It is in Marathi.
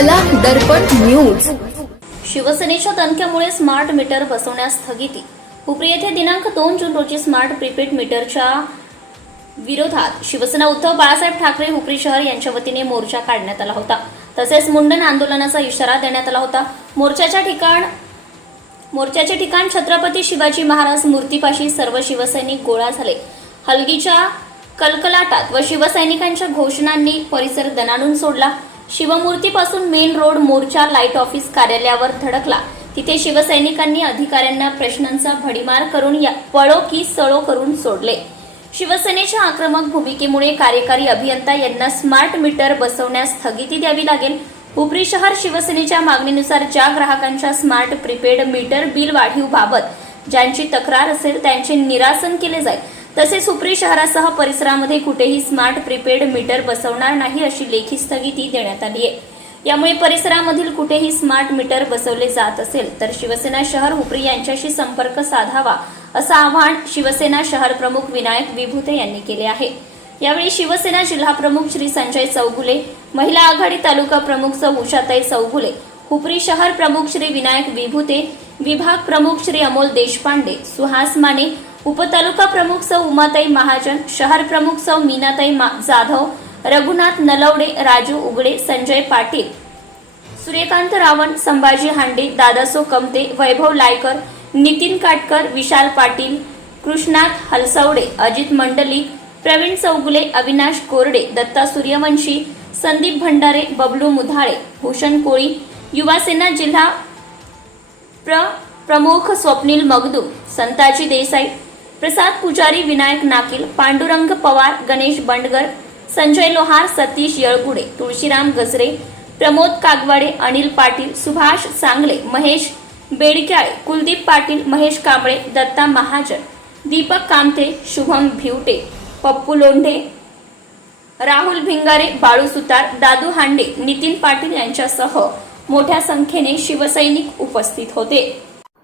कला दर्पण न्यूज शिवसेनेच्या तणक्यामुळे स्मार्ट मीटर बसवण्यास स्थगिती. हुपरी येथे दिनांक दोन जून रोजी स्मार्ट प्रीपेड मीटरच्या विरोधात शिवसेना उद्धव बाळासाहेब ठाकरे हुपरी शहर यांच्या वतीने मोर्चा काढण्यात आला होता. तसेच मुंडन आंदोलनाचा इशारा देण्यात आला होता. मोर्चाच्या ठिकाण मोर्चाचे ठिकाण छत्रपती शिवाजी महाराज मूर्तीपाशी सर्व शिवसैनिक गोळा झाले. हलगीच्या कलकलाटात व शिवसैनिकांच्या घोषणांनी परिसर दणाणून सोडला. शिवमूर्तीपासून मेन रोड मोर्चा लाइट ऑफिस कार्यालयावर धडकला. तिथे शिवसैनिकांनी अधिकाऱ्यांना प्रश्नांचा भडीमार करून या- पळो की सळो करून सोडले. शिवसेनेच्या आक्रमक भूमिकेमुळे कार्यकारी अभियंता यांना स्मार्ट मीटर बसवण्यास स्थगिती द्यावी लागेल. उपरी शहर शिवसेनेच्या मागणीनुसार ज्या ग्राहकांच्या स्मार्ट प्रीपेड मीटर बिल वाढीवबाबत ज्यांची तक्रार असेल त्यांचे निरासन केले जाईल. तसेच उपरी शहरासह परिसरामध्ये कुठेही स्मार्ट प्रीपेड मीटर बसवणार नाही अशी लेखी स्थगिती देण्यात आली आहे. यामुळे परिसरामधील कुठेही स्मार्ट मीटर बसवले जात असेल तर शिवसेना शहर हुपरी यांच्याशी संपर्क साधावा असं आवाहन शिवसेना शहर प्रमुख विनायक विभूते यांनी केले आहे. यावेळी शिवसेना जिल्हा प्रमुख श्री संजय चौगुले महिला आघाडी तालुका प्रमुख सौ उषाताई चौगुले हुपरी शहर प्रमुख श्री विनायक विभूते विभाग प्रमुख श्री अमोल देशपांडे सुहास माने उपतालुका प्रमुख सौ उमाताई महाजन शहर प्रमुख सौ मीनाताई मा- जाधव रघुनाथ नलवडे राजू उगडे संजय पाटील सूर्यकांत रावण संभाजी हांडे दादासो कमते वैभव लायकर नितीन काटकर विशाल पाटील कृष्णात हलसवडे अजित मंडलिक प्रवीण चौगुले अविनाश कोरडे दत्ता सूर्यवंशी संदीप भंडारे बबलू मुधाळे भूषण कोळी युवासेना जिल्हा प्र प्रमुख स्वप्नील मगदू संताजी देसाई प्रसाद पुजारी विनायक नाकील पांडुरंग पवार गणेश बंडगर संजय लोहार सतीश येळगुडे तुळशीराम गजरे प्रमोद कागवाडे अनिल पाटील सुभाष सांगले महेश बेडक्याळे कुलदीप पाटील महेश कांबळे दत्ता महाजन दीपक कामते शुभम भिवटे पप्पू लोंढे राहुल भिंगारे बाळू सुतार दादू हांडे नितीन पाटील यांच्यासह मोठ्या संख्येने शिवसैनिक उपस्थित होते.